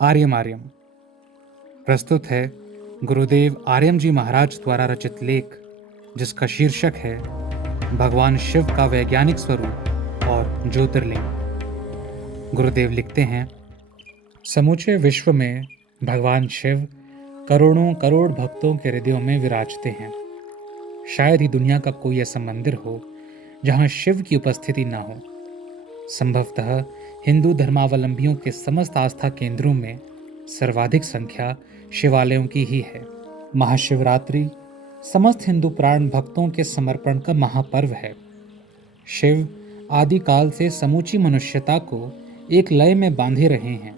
आर्यम आर्यम प्रस्तुत है गुरुदेव आर्यम जी महाराज द्वारा रचित लेख, जिसका शीर्षक है भगवान शिव का वैज्ञानिक स्वरूप और ज्योतिर्लिंग। गुरुदेव लिखते हैं, समूचे विश्व में भगवान शिव करोड़ों करोड़ भक्तों के हृदयों में विराजते हैं। शायद ही दुनिया का कोई ऐसा मंदिर हो जहां शिव की उपस्थिति ना हो। संभवतः हिंदू धर्मावलंबियों के समस्त आस्था केंद्रों में सर्वाधिक संख्या शिवालयों की ही है। महाशिवरात्रि समस्त हिंदू प्राण भक्तों के समर्पण का महापर्व है। शिव आदिकाल से समूची मनुष्यता को एक लय में बांधे रहे हैं।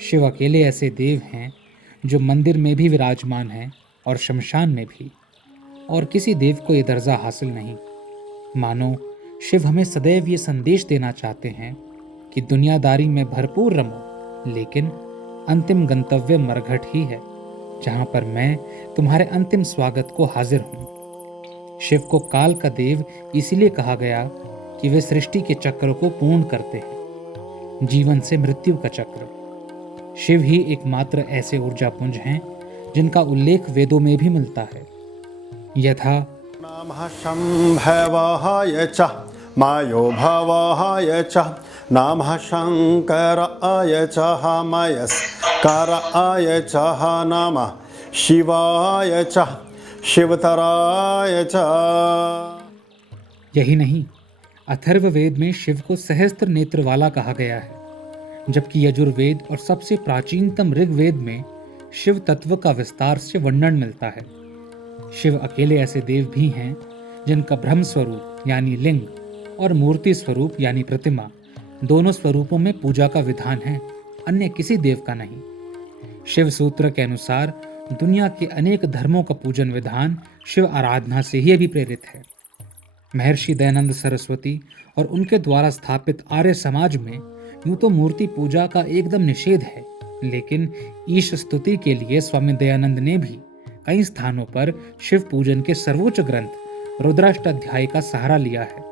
शिव अकेले ऐसे देव हैं जो मंदिर में भी विराजमान हैं और शमशान में भी, और किसी देव को ये दर्जा हासिल नहीं। मानो शिव हमें सदैव ये संदेश देना चाहते हैं कि दुनियादारी में भरपूर रमो, लेकिन अंतिम गंतव्य मरघट ही है, जहां पर मैं तुम्हारे अंतिम स्वागत को हाजिर हूं। शिव को काल का देव इसीलिए कहा गया कि वे सृष्टि के चक्र को पूर्ण करते हैं, जीवन से मृत्यु का चक्र। शिव ही एकमात्र ऐसे ऊर्जा पुंज हैं जिनका उल्लेख वेदों में भी मिलता है। यथा नमः शंभवाय च मायो भवाय च नमः शंकराय च मयस्कराय च नमः शिवाय च शिवतराय च। यही नहीं, अथर्ववेद में शिव को सहस्त्र नेत्र वाला कहा गया है, जबकि यजुर्वेद और सबसे प्राचीनतम ऋग्वेद में शिव तत्व का विस्तार से वर्णन मिलता है। शिव अकेले ऐसे देव भी हैं जिनका ब्रह्म स्वरूप यानी लिंग और मूर्ति स्वरूप यानी प्रतिमा, दोनों स्वरूपों में पूजा का विधान है, अन्य किसी देव का नहीं। शिव सूत्र के अनुसार दुनिया के अनेक धर्मों का पूजन विधान शिव आराधना से ही अभिप्रेरित है। महर्षि दयानंद सरस्वती और उनके द्वारा स्थापित आर्य समाज में यूं तो मूर्ति पूजा का एकदम निषेध है, लेकिन ईश स्तुति के लिए स्वामी दयानंद ने भी कई स्थानों पर शिव पूजन के सर्वोच्च ग्रंथ रुद्राष्टाध्याय का सहारा लिया है।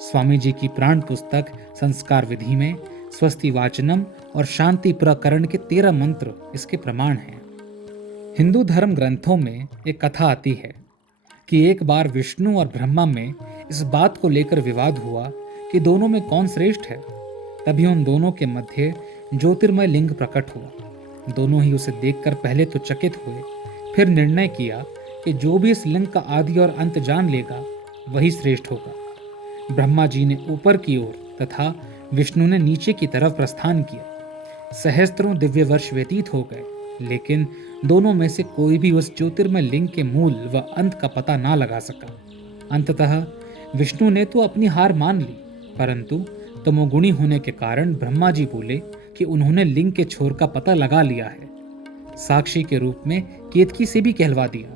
स्वामी जी की प्राण पुस्तक संस्कार विधि में स्वस्ति वाचनम और शांति प्रकरण के 13 मंत्र इसके प्रमाण हैं। हिंदू धर्म ग्रंथों में एक कथा आती है कि एक बार विष्णु और ब्रह्मा में इस बात को लेकर विवाद हुआ कि दोनों में कौन श्रेष्ठ है। तभी उन दोनों के मध्य ज्योतिर्मय लिंग प्रकट हुआ। दोनों ही उसे देखकर पहले तो चकित हुए, फिर निर्णय किया कि जो भी इस लिंग का आदि और अंत जान लेगा वही श्रेष्ठ होगा। ब्रह्मा जी ने ऊपर की ओर तथा विष्णु ने नीचे की तरफ प्रस्थान किया। सहस्त्रों दिव्य वर्ष व्यतीत हो गए, लेकिन दोनों में से कोई भी उस ज्योतिर्मय लिंग के मूल व अंत का पता ना लगा सका। अंततः विष्णु ने तो अपनी हार मान ली, परंतु तमोगुणी होने के कारण ब्रह्मा जी बोले कि उन्होंने लिंग के छोर का पता लगा लिया है। साक्षी के रूप में केतकी से भी कहलवा दिया।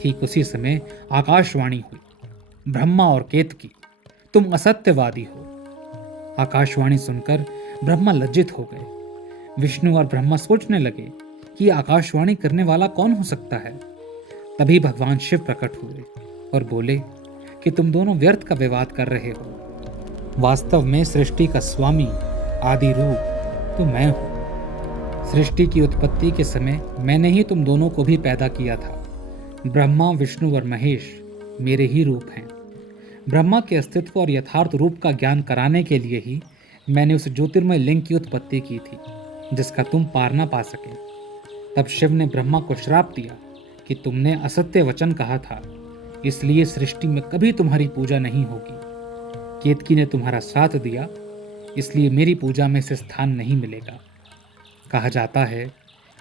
ठीक उसी समय आकाशवाणी हुई, ब्रह्मा और केतकी, तुम असत्यवादी हो। आकाशवाणी सुनकर ब्रह्मा लज्जित हो गए। विष्णु और ब्रह्मा सोचने लगे कि आकाशवाणी करने वाला कौन हो सकता है। तभी भगवान शिव प्रकट हुए और बोले कि तुम दोनों व्यर्थ का विवाद कर रहे हो। वास्तव में सृष्टि का स्वामी आदि रूप तो मैं हूं। सृष्टि की उत्पत्ति के समय मैंने ही तुम दोनों को भी पैदा किया था। ब्रह्मा, विष्णु और महेश मेरे ही रूप हैं। ब्रह्मा के अस्तित्व और यथार्थ रूप का ज्ञान कराने के लिए ही मैंने उस ज्योतिर्मय लिंग की उत्पत्ति की थी, जिसका तुम पार ना पा सके। तब शिव ने ब्रह्मा को श्राप दिया कि तुमने असत्य वचन कहा था, इसलिए सृष्टि में कभी तुम्हारी पूजा नहीं होगी। केतकी ने तुम्हारा साथ दिया, इसलिए मेरी पूजा में इसे स्थान नहीं मिलेगा। कहा जाता है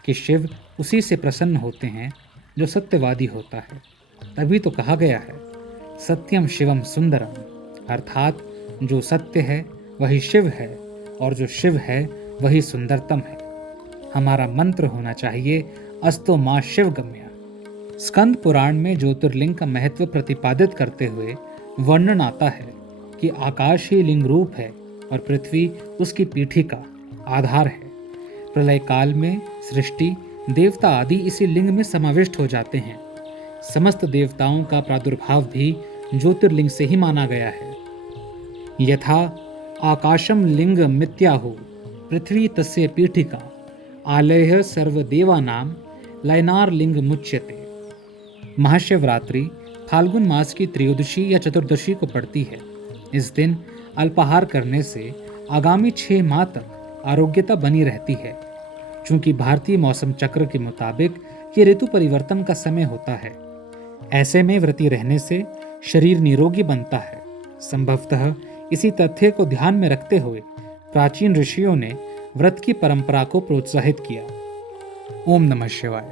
कि शिव उसी से प्रसन्न होते हैं जो सत्यवादी होता है। तभी तो कहा गया है, सत्यम शिवम सुंदरम, अर्थात जो सत्य है वही शिव है और जो शिव है वही सुंदरतम है। हमारा मंत्र होना चाहिए, अस्तो मां शिव गम्या। स्कंद पुराण में ज्योतिर्लिंग का महत्व प्रतिपादित करते हुए वर्णन आता है कि आकाश ही लिंग रूप है और पृथ्वी उसकी पीठिका आधार है। प्रलय काल में सृष्टि, देवता आदि इसी लिंग में समाविष्ट हो जाते हैं। समस्त देवताओं का प्रादुर्भाव भी ज्योतिर्लिंग से ही माना गया है। यथा आकाशम लिंग मित्याहु पृथ्वी तस्य पीठिका आलयः सर्वदेवानां लयनार लिंग मुच्यते। महाशिवरात्रि फाल्गुन मास की त्रयोदशी या चतुर्दशी को पड़ती है। इस दिन अल्पाहार करने से आगामी 6 माह तक आरोग्यता बनी रहती है। चूंकि भारतीय मौसम चक्र के मुताबिक ये ऋतु परिवर्तन का समय होता है, ऐसे में व्रती रहने से शरीर निरोगी बनता है। संभवतः इसी तथ्य को ध्यान में रखते हुए प्राचीन ऋषियों ने व्रत की परंपरा को प्रोत्साहित किया। ओम नमः शिवाय।